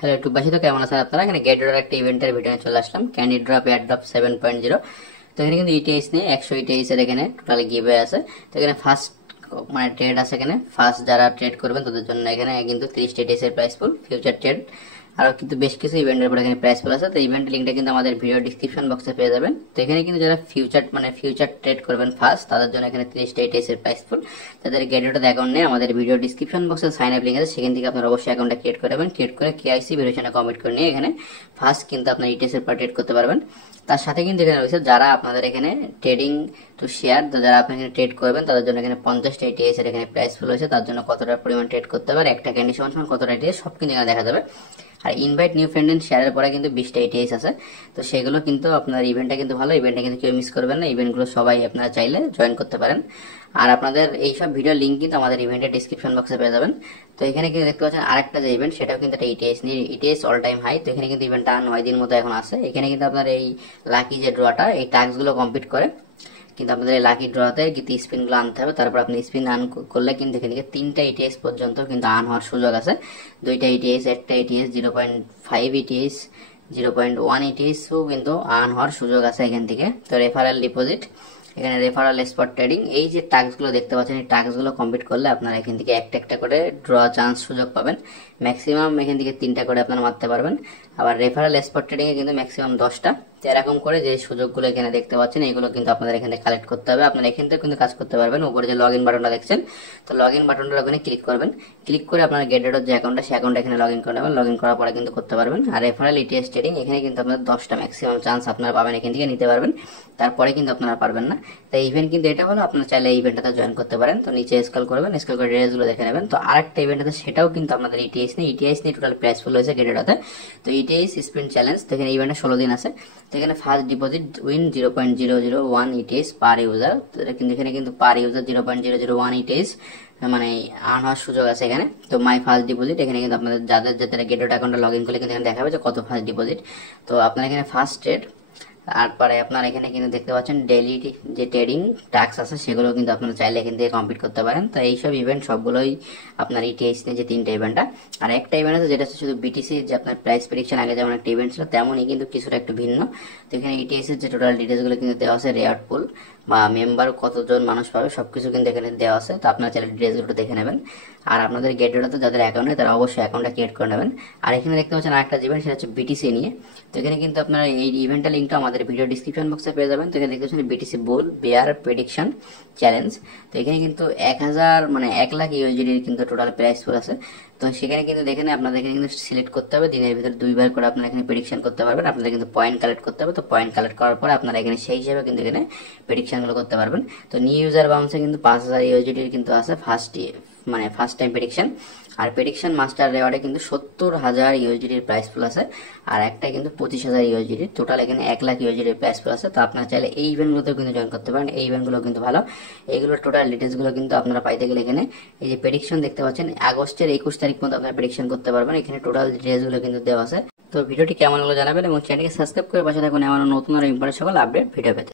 Hello ইউটিউববাসী, তো কেমন আছেন আপনারা? এখানে গেট ড্রর একটা ইভেন্টের ভিডিও চলে আসলাম, ক্যান্ডি ড্রপ এয়ার ড্রপ 7.0। তো এখানে কিন্তু ইটিএস নিয়ে 100 ইটিএস এর এখানে টোটাল গিভওয়ে আছে। তো এখানে ফার্স্ট মানে ট্রেড আছে, এখানে ফার্স্ট যারা ট্রেড করবেন তাদের জন্য এখানে কিন্তু 30 ইটিএস এর প্রাইস পুল, ফিউচার ট্রেড আর কিন্তু বেশ কিছু ইভেন্টের পর এখানে প্রাইস পুল আছে। তো ইভেন্টের লিঙ্কটা কিন্তু আমাদের ভিডিও ডিসক্রিপশন বক্সে পেয়ে যাবেন। তো এখানে কিন্তু যারা ফিউচার ট্রেড করবেন ফার্স্ট, তাদের জন্য এখানে 30 ইটিএস এর প্রাইস পুল। তাদের গেটওয়েতে অ্যাকাউন্ট নেই, আমাদের ভিডিও ডিসক্রিপশন বক্সে সাইন আপ লিঙ্ক আছে, সেখান থেকে আপনারা অবশ্যই অ্যাকাউন্টটা ক্রিয়েট করবেন। ক্রিয়েট করে কেআইসি ভেরিফিকেশনে কমপ্লিট করে নিয়ে এখানে ফার্স্ট কিন্তু আপনার ইটিএস এর পর ট্রেড করতে পারবেন। তার সাথে কিন্তু এখানে রয়েছে যারা আপনাদের এখানে ট্রেডিং টু শেয়ার, যারা আপনি এখানে ট্রেড করবেন তাদের জন্য এখানে 50টা ইটিএস এর এখানে প্রাইস ফুল হয়েছে। তার জন্য কতটা পরিমাণ ট্রেড করতে হবে, একটা ক্যান্ডি সমান কতটা ইটিএস সব কিন্তু এখানে দেখা যাবে। আর ইনভাইট নিউ ফ্রেন্ড এন্ড শেয়ারের পরে কিন্তু 20টা ইটিএস আছে। তো সেগুলো কিন্তু আপনার ইভেন্টটা কিন্তু ভালো, ইভেন্টটা কিন্তু কেউ মিস করবেন না। ইভেন্টগুলো সবাই আপনারা চাইলে জয়েন করতে পারেন। আর আপনাদের এইসব ভিডিও লিঙ্ক কিন্তু আমাদের ইভেন্টের ডিসক্রিপশন বক্সে পেয়ে যাবেন। তো এখানে কিন্তু দেখতে পাচ্ছেন আরেকটা যে ইভেন্ট, সেটাও কিন্তু একটা ইটিএস নিয়ে, ইটিএস অল টাইম হাই। তো এখানে কিন্তু ইভেন্টটা 9 দিন মতো এখন আছে। এখানে কিন্তু আপনার এই লাকি যে ড্রটা, এই টাস্কগুলো কমপ্লিট করে কিন্তু আপনাদের এই লাকি ড্রতে কিন্তু স্পিনগুলো আনতে হবে। তারপর আপনি স্পিন আর্ন করলে কিন্তু এখানে 3টা ইটিএস পর্যন্ত কিন্তু আর্ন হওয়ার সুযোগ আছে। 2টা ইটিএস, একটা ইটিএস, 0.5 ইটিএস, 0.1 ইটিএসও কিন্তু আর্ন হওয়ার সুযোগ আছে এখান থেকে। তো রেফারেল ডিপোজিট, এখানে রেফারেল স্পট ট্রেডিং, এই যে টাস্কগুলো দেখতে পাচ্ছেন, এই টাস্কগুলো কমপ্লিট করলে আপনারা এখান থেকে একটা একটা করে ড্র চান্স সুযোগ পাবেন। ম্যাক্সিমাম এখান থেকে 3টা করে আপনারা মারতে পারবেন। আবার রেফারেল স্পট ট্রেডিং এ কিন্তু ম্যাক্সিমাম 10টা। তো এরকম করে যে সুযোগগুলো এখানে দেখতে পাচ্ছেন, এগুলো কিন্তু আপনাদের এখানে কালেক্ট করতে হবে। আপনারা এখান থেকে কিন্তু কাজ করতে পারবেন। উপরে যে লগ ইন বাটনটা দেখছেন, তো লগ ইন বাটনটা ওখানে ক্লিক করবেন। ক্লিক করে আপনার গেটডট যে অ্যাকাউন্টটা, সেই অ্যাকাউন্টটা এখানে লগ ইন করে নেবেন। লগ ইন করার পরে কিন্তু করতে পারবেন। আর রেফারেল ইটিএস ট্রেডিং, এখানে কিন্তু আপনার 10টা ম্যাক্সিমাম চান্স আপনারা পাবেন, এখান থেকে নিতে পারবেন। তারপরে কিন্তু আপনারা পারবেন না। তাই ইভেন্ট কিন্তু এটা হলো, আপনারা চাইলে এই ইভেন্টটাতে জয়েন করতে পারেন। তো নিচে স্ক্রল করবেন, স্ক্রল করে ড্রেসগুলো দেখে নেবেন। তো আরেকটা ইভেন্ট আছে, সেটাও কিন্তু আপনাদের ইটিএস নিয়ে টোটাল প্রাইস ফুল হয়েছে গেটডটে। তো ইটিএস স্পিন চ্যালেঞ্জ, তো এখানে ইভেন্টে 16 দিন আছে। তো এখানে ফার্স্ট ডিপোজিট উইন 0.001 ইটিএস পার ইউজার। তো কিন্তু এখানে কিন্তু পার ইউজার 0.001 ইটিএস মানে আর্ন হওয়ার সুযোগ আছে এখানে। তো মাই ফার্স্ট ডিপোজিট, এখানে কিন্তু আপনাদের যাদের গেটডট অ্যাকাউন্টে লগ ইন করলে কিন্তু এখানে দেখাবে যে কত ফার্স্ট ডিপোজিট। তো আপনার এখানে ফার্স্ট ট্রেড, তারপরে আপনার এখানে কিন্তু দেখতে পাচ্ছেন ডেইলি যে ট্রেডিং টাস্ক আছে, সেগুলো কিন্তু আপনারা চাইলে এখান থেকে কমপ্লিট করতে পারেন। তো এইসব ইভেন্ট সবগুলোই আপনার ইটিএস নিয়ে যে 3টা ইভেন্টটা। আর একটা ইভেন্ট আছে যেটা হচ্ছে শুধু বিটিসি, যে আপনার প্রাইস প্রেডিকশন আগে যেমন একটা ইভেন্ট ছিল, তেমনই কিন্তু কিছুটা একটু ভিন্ন। তো এখানে ইটিএস এর যে টোটাল ডিটেলস গুলো কিন্তু দেওয়া আছে, রেয়ার পুল বা মেম্বার কতজন মানুষ পাবে সবকিছু কিন্তু এখানে দেওয়া আছে। তো আপনারা চাইলে ডিটেলসগুলো দেখে নেবেন। আর আপনাদের গেটওয়েতে যাদের অ্যাকাউন্ট নেই, তারা অবশ্যই অ্যাকাউন্টটা ক্রিয়েট করে নেবেন। আর এখানে দেখতে পাচ্ছেন আরেকটা ইভেন্ট, সেটা হচ্ছে বিটিসি নিয়ে। তো এখানে কিন্তু আপনারা এই ইভেন্টের লিঙ্কটা আমাদের ভিডিও ডিসক্রিপশন বক্সে পেয়ে যাবেন। তো এখানে দেখতে পাচ্ছেন বিটিসি বুল বেয়ার প্রেডিকশন চ্যালেঞ্জ। তো এখানে কিন্তু 1000 মানে 1 লাখ ইউএসডি কিন্তু টোটাল প্রাইস ফুল আছে। তো সেখানে কিন্তু দেখেন আপনাদের এখানে কিন্তু সিলেক্ট করতে হবে, দিনের ভিতরে 2বার করে আপনারা এখানে প্রেডিকশন করতে পারবেন। আপনাদের কিন্তু পয়েন্ট কালেক্ট করতে হবে। তো পয়েন্ট কালেক্ট করার পরে আপনারা এখানে সেই হিসাবে কিন্তু এখানে প্রেডিকশন গুলো করতে পারবেন। তো নিউ ইউজার বাউন্সে কিন্তু 5000 ইউএসডি কিন্তু আছে ফার্স্ট টাইম প্রেডিকশন। আর প্রেডিকশন মাস্টার রেওয়ার্ডে কিন্তু 70,000 ইউএসডির প্রাইস ফুল আছে। আর একটা কিন্তু 25,000 ইউএসডি, টোটাল এখানে 1 লাখ ইউএসডির প্রাইস ফুল আছে। তো আপনারা চাইলে এই ইভেন্টগুলোতেও কিন্তু জয়েন করতে পারেন। এই ইভেন্টগুলো কিন্তু ভালো। এইগুলোর টোটাল ডিটেলস গুলো কিন্তু আপনারা পাইতে গেলে এখানে এই যে প্রেডিকশন দেখতে পাচ্ছেন, আগস্টের 21 তারিখ পর্যন্ত আপনারা প্রেডিকশন করতে পারবেন। এখানে টোটাল ডিটেলস গুলো কিন্তু দেওয়া আছে। তো ভিডিওটি কেমন হলো জানাবেন এবং চ্যানেলকে সাবস্ক্রাইব করে পাশে থাকুন এমন নতুন আর ইম্পর্টেন্ট সকল আপডেট ভিডিও পেতে।